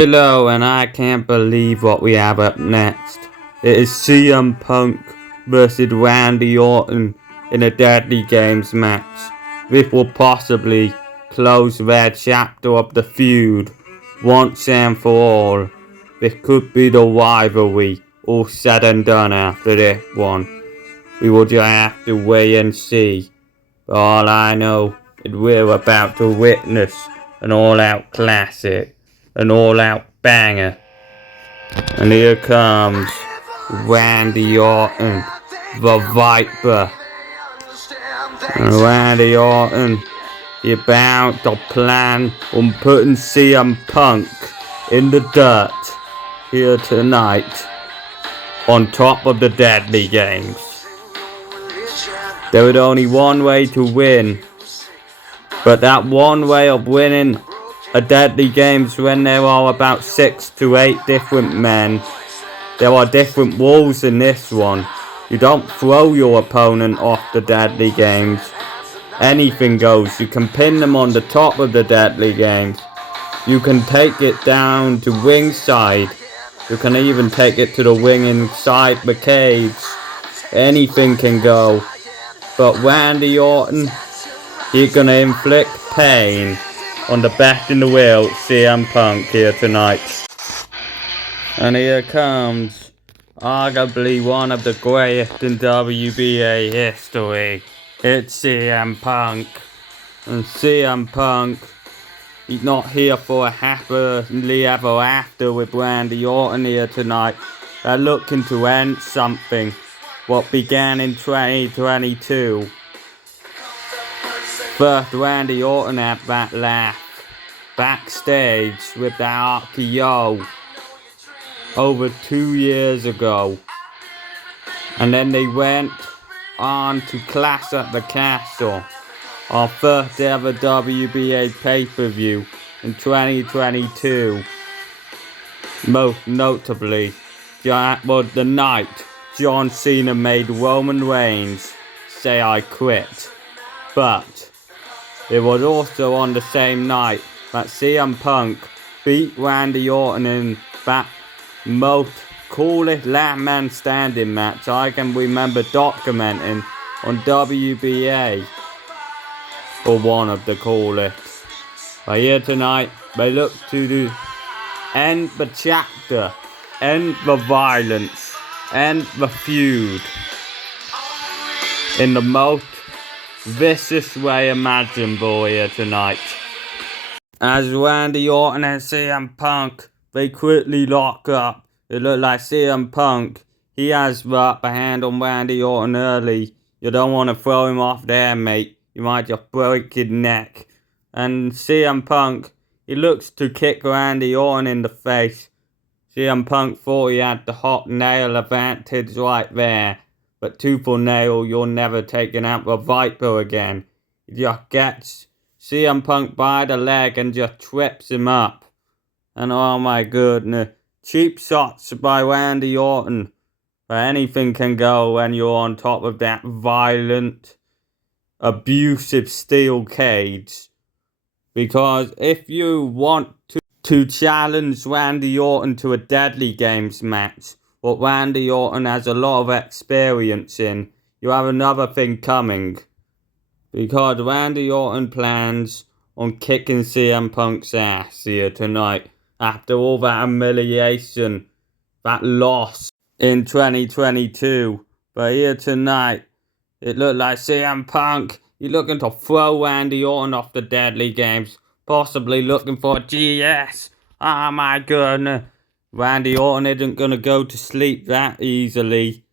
Hello, and I can't believe what we have up next. It is CM Punk versus Randy Orton in a Deadly Games match. This will possibly close their chapter of the feud once and for all. This could be the rivalry all said and done after this one. We will just have to wait and see. But all I know is we're about to witness an all-out classic. An all-out banger. And here comes Randy Orton, the Viper. And Randy Orton, he about to plan on putting CM Punk in the dirt here tonight on top of the Deadly Games. There is only one way to win, but that one way of winning a Deadly Games when there are about 6 to 8 different men. There are different rules in this one. You don't throw your opponent off the Deadly Games. Anything goes. You can pin them on the top of the Deadly Games. You can take it down to ringside. You can even take it to the ring inside the cage. Anything can go. But Randy Orton, he's gonna inflict pain on the best in the world, CM Punk, here tonight. And here comes arguably one of the greatest in WBA history. It's CM Punk. And CM Punk, he's not here for a happily ever after with Randy Orton here tonight. They're looking to end something what began in 2022. First, Randy Orton had that laugh backstage with that RKO over 2 years ago. And then they went on to Clash at the Castle, our first ever WBA pay-per-view in 2022. Most notably, that was the night John Cena made Roman Reigns say I quit. But it was also on the same night that CM Punk beat Randy Orton in that most coolest last man standing match I can remember documenting on WBA. For one of the coolest. But here tonight, they look to end the chapter, end the violence, end the feud in the most vicious way imaginable here tonight. As Randy Orton and CM Punk, they quickly lock up. It looked like CM Punk, he has the upper hand on Randy Orton early. You don't want to throw him off there, mate. You might just break his neck. And CM Punk, he looks to kick Randy Orton in the face. CM Punk thought he had the hot nail advantage right there. But tooth or nail, you're never taking out the Viper again. He just gets CM Punk by the leg and just trips him up. And oh my goodness, cheap shots by Randy Orton. But anything can go when you're on top of that violent, abusive steel cage. Because if you want to challenge Randy Orton to a Deadly Games match, what Randy Orton has a lot of experience in, you have another thing coming. Because Randy Orton plans on kicking CM Punk's ass here tonight after all that humiliation, that loss in 2022. But here tonight, it looked like CM Punk, he's looking to throw Randy Orton off the Deadly Games, possibly looking for a GS. Oh my goodness. Randy Orton isn't going to go to sleep that easily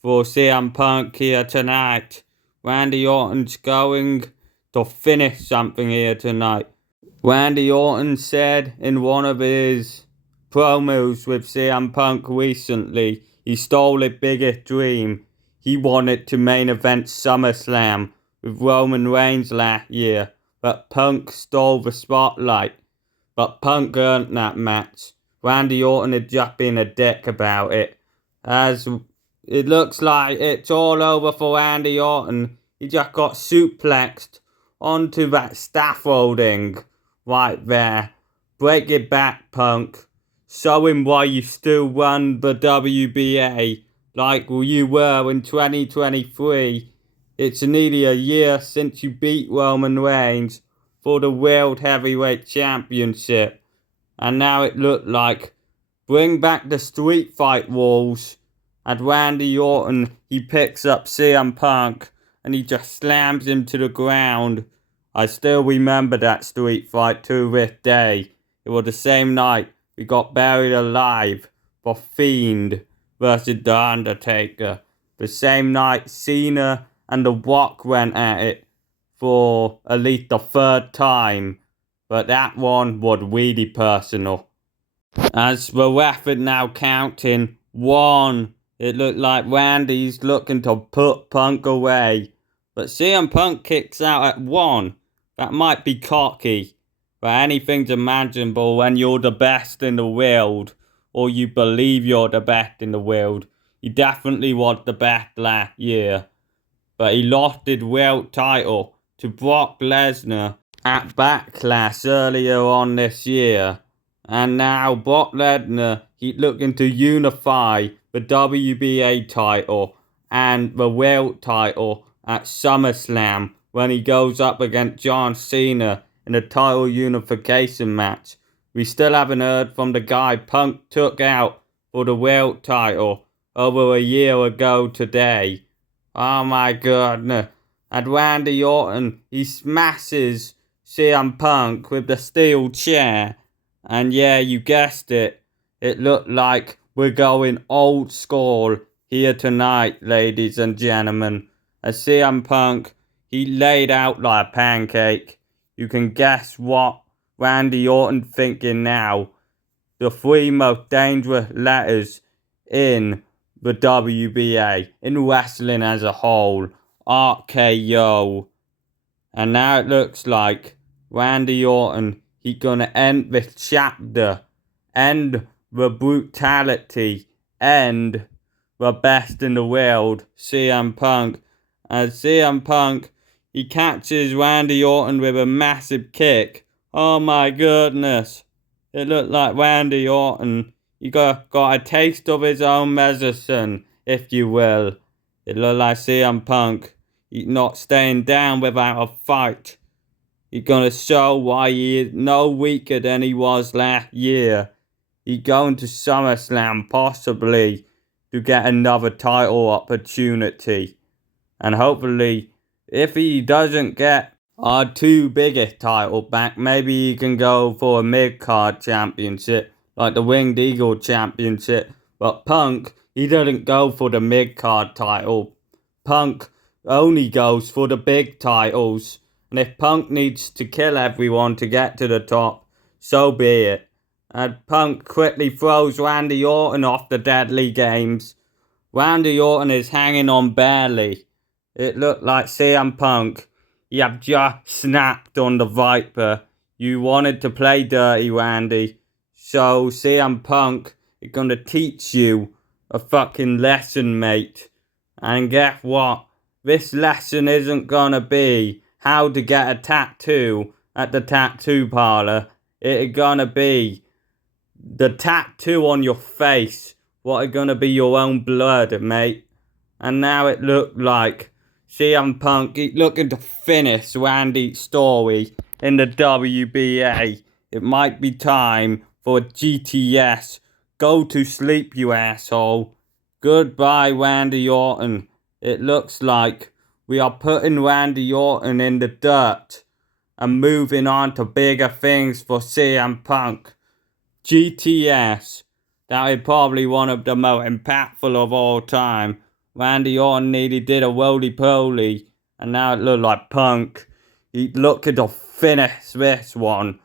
for CM Punk here tonight. Randy Orton's going to finish something here tonight. Randy Orton said in one of his promos with CM Punk recently, he stole his biggest dream. He wanted to main event SummerSlam with Roman Reigns last year, but Punk stole the spotlight. But Punk earned that match. Randy Orton had just been a dick about it. As it looks like it's all over for Randy Orton. He just got suplexed onto that scaffolding right there. Break it back, Punk. showing why you still won the WBA like you were in 2023. It's nearly a year since you beat Roman Reigns for the World Heavyweight Championship, and now it looked like bring back the street fight rules. And Randy Orton, he picks up CM Punk and he just slams him to the ground. I still remember that street fight to this day. It was the same night we got buried alive for Fiend versus The Undertaker. The same night Cena and The Rock went at it for at least the third time. But that one was really personal. As the ref is now counting 1, it looked like Randy's looking to put Punk away. But CM Punk kicks out at 1. That might be cocky, but anything's imaginable when you're the best in the world, or you believe you're the best in the world. He definitely was the best last year, but he lost his world title to Brock Lesnar at Backlash earlier on this year. And now Brock Lesnar, he's looking to unify the WBA title and the world title at SummerSlam when he goes up against John Cena in a title unification match. We still haven't heard from the guy Punk took out for the world title over a year ago today. Oh my goodness. And Randy Orton, he smashes CM Punk with the steel chair. And yeah, you guessed it. It looked like we're going old school here tonight, ladies and gentlemen. As CM Punk, he laid out like a pancake. You can guess what Randy Orton thinking now. The 3 most dangerous letters in the WBA, in wrestling as a whole. RKO. And now it looks like Randy Orton, he's gonna end this chapter, end the brutality, end the best in the world, CM Punk. As CM Punk, he catches Randy Orton with a massive kick. Oh my goodness. It looked like Randy Orton, he got a taste of his own medicine, if you will. It looked like CM Punk, he's not staying down without a fight. He's gonna show why he is no weaker than he was last year. He's going to SummerSlam possibly to get another title opportunity. And hopefully, if he doesn't get our 2 biggest title back, maybe he can go for a mid-card championship, like the Winged Eagle championship. But Punk, he doesn't go for the mid-card title. Punk only goes for the big titles. And if Punk needs to kill everyone to get to the top, so be it. And Punk quickly throws Randy Orton off the deadly games. Randy Orton is hanging on barely. It looked like CM Punk, you have just snapped on the Viper. You wanted to play dirty, Randy. So CM Punk is gonna teach you a fucking lesson, mate. And guess what? This lesson isn't gonna be how to get a tattoo at the tattoo parlor. It's gonna be the tattoo on your face. What is gonna be your own blood, mate. And now it looked like CM Punk looking to finish Randy's story in the WBA. It might be time for GTS. Go to sleep, you asshole. Goodbye, Randy Orton. It looks like we are putting Randy Orton in the dirt and moving on to bigger things for CM Punk. GTS. That is probably one of the most impactful of all time. Randy Orton nearly did a roly-poly, and now it looked like Punk. He's looking to finish this one.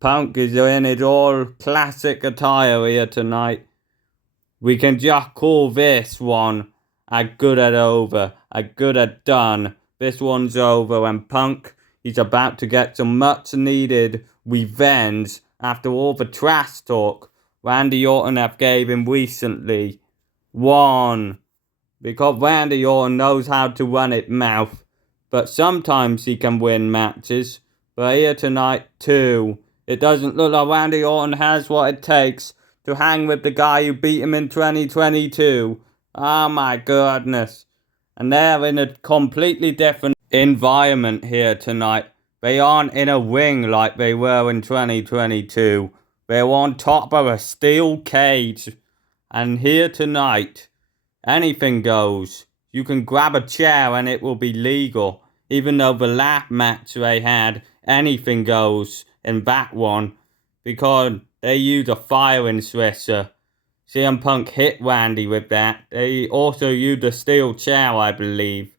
Punk is in his all classic attire here tonight. We can just call this one a good at over, a good at done. This one's over, and Punk, he's about to get some much needed revenge after all the trash talk Randy Orton have gave him recently. 1. Because Randy Orton knows how to run his mouth, but sometimes he can win matches. But here tonight, 2. It doesn't look like Randy Orton has what it takes to hang with the guy who beat him in 2022. Oh my goodness. And they're in a completely different environment here tonight. They aren't in a ring like they were in 2022. They're on top of a steel cage. And here tonight, anything goes. You can grab a chair and it will be legal. Even though the last match they had, anything goes in that one. Because they used a firing swisher. CM Punk hit Randy with that. They also used a steel chair, I believe.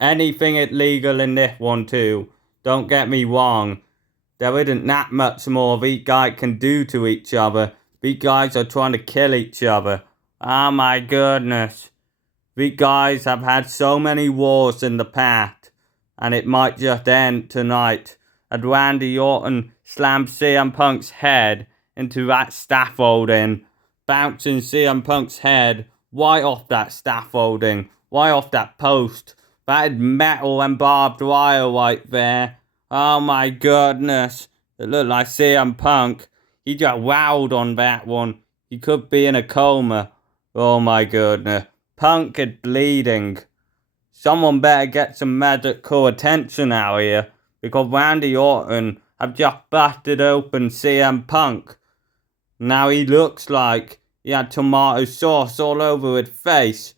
Anything illegal in this one too. Don't get me wrong. There isn't that much more these guys can do to each other. These guys are trying to kill each other. Oh my goodness. These guys have had so many wars in the past. And it might just end tonight. And Randy Orton slammed CM Punk's head into that scaffolding. Bouncing CM Punk's head right off that scaffolding. Right off that post. That is metal and barbed wire right there. Oh my goodness. It looked like CM Punk. He just wowed on that one. He could be in a coma. Oh my goodness. Punk is bleeding. Someone better get some medical attention out here. Because Randy Orton have just busted open CM Punk. Now he looks like he had tomato sauce all over his face.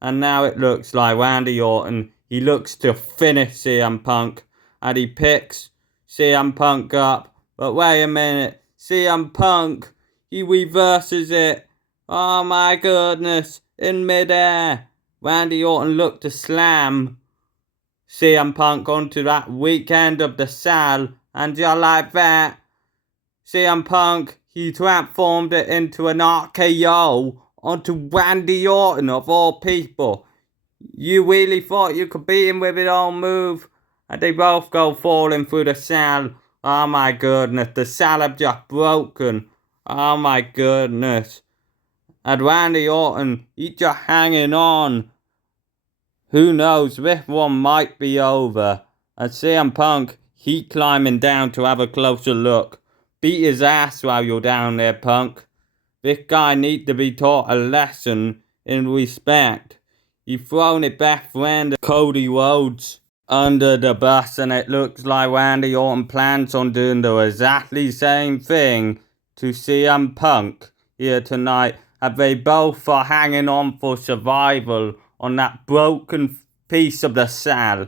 And now it looks like Randy Orton, he looks to finish CM Punk. And he picks CM Punk up. But wait a minute. CM Punk, he reverses it. Oh my goodness. In midair. Randy Orton looked to slam CM Punk onto that weak end of the saddle. And just like that, CM Punk, he transformed it into an RKO onto Randy Orton of all people. You really thought you could beat him with his own move? And they both go falling through the saddle. Oh my goodness, the saddle just broken. Oh my goodness. And Randy Orton, he's just hanging on. Who knows, this one might be over. And CM Punk, he climbing down to have a closer look. Beat his ass while you're down there, Punk. This guy needs to be taught a lesson in respect. You've thrown his best friend, Cody Rhodes, under the bus, and it looks like Randy Orton plans on doing the exactly same thing to CM Punk here tonight. And they both are hanging on for survival on that broken piece of the saddle.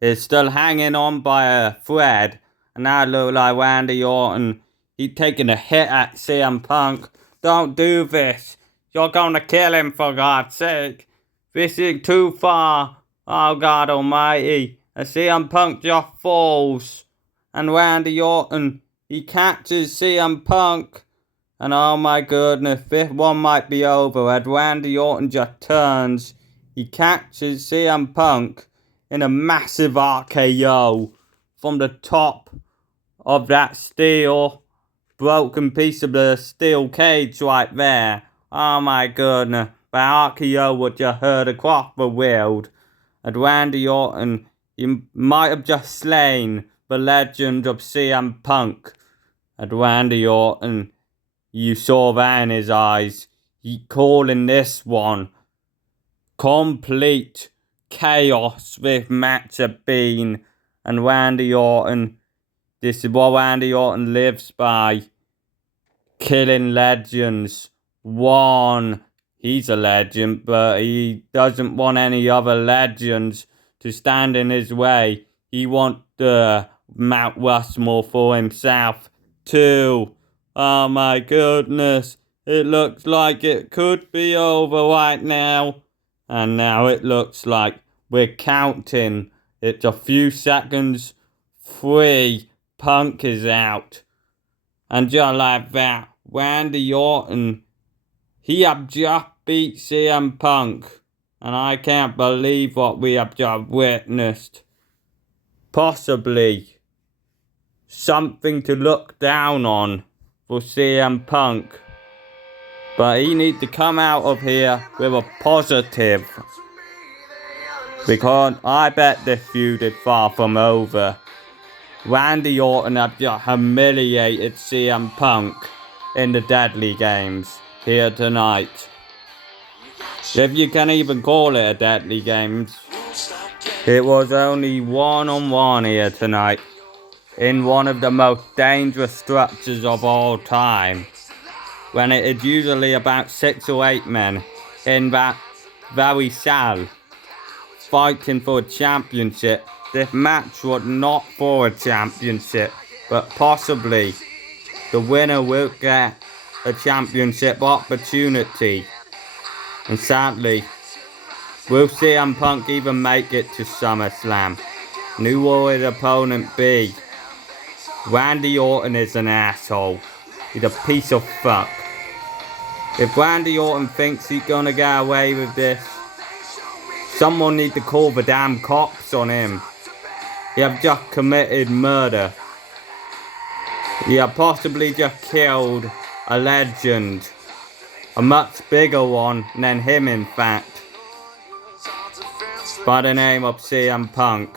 It's still hanging on by a thread. And now it looks like Randy Orton, he's taking a hit at CM Punk. Don't do this. You're gonna kill him, for God's sake. This is too far. Oh God almighty. And CM Punk just falls. And Randy Orton, he catches CM Punk. And oh my goodness, this one might be over. And Randy Orton just turns. He catches CM Punk in a massive RKO from the top of that steel broken piece of the steel cage right there. Oh my goodness. The RKO would just heard across the world. And Randy Orton, he might have just slain the legend of CM Punk. And Randy Orton, you saw that in his eyes. He calling this one complete chaos this match have been. And Randy Orton, this is what Randy Orton lives by. Killing legends. One, he's a legend, but he doesn't want any other legends to stand in his way. He wants the Mount Rushmore for himself. Two, oh my goodness. It looks like it could be over right now. And now it looks like we're counting. It's a few seconds. 3. Punk is out. And just like that, Randy Orton, he have just beat CM Punk. And I can't believe what we have just witnessed. Possibly something to look down on for CM Punk. But he needs to come out of here with a positive. Because I bet this feud is far from over. Randy Orton have just humiliated CM Punk. in the Deadly Games here tonight. If you can even call it a Deadly Games. It was only one-on-one here tonight in one of the most dangerous structures of all time, when it is usually about 6 or 8 men in that very cell fighting for a championship. This match was not for a championship, but possibly the winner will get a championship opportunity. And sadly, will CM Punk even make it to SummerSlam? New World opponent B. Randy Orton is an asshole. He's a piece of fuck. If Randy Orton thinks he's gonna get away with this, someone need to call the damn cops on him. He have just committed murder. He have possibly just killed a legend. A much bigger one than him, in fact. By the name of CM Punk.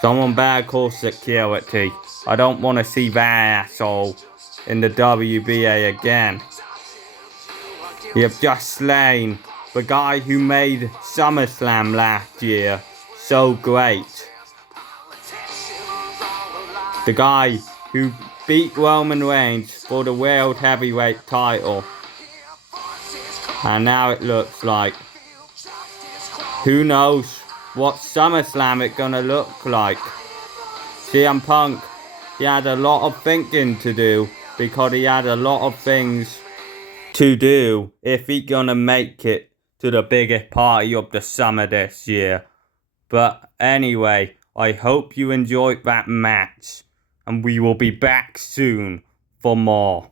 Someone better call security. I don't want to see that asshole in the WBA again. You have just slain the guy who made SummerSlam last year so great. The guy who beat Roman Reigns for the World Heavyweight title. And now it looks like, who knows what SummerSlam it's gonna look like. CM Punk, he had a lot of thinking to do, because he had a lot of things to do if he gonna make it to the biggest party of the summer this year. But anyway, I hope you enjoyed that match, and we will be back soon for more.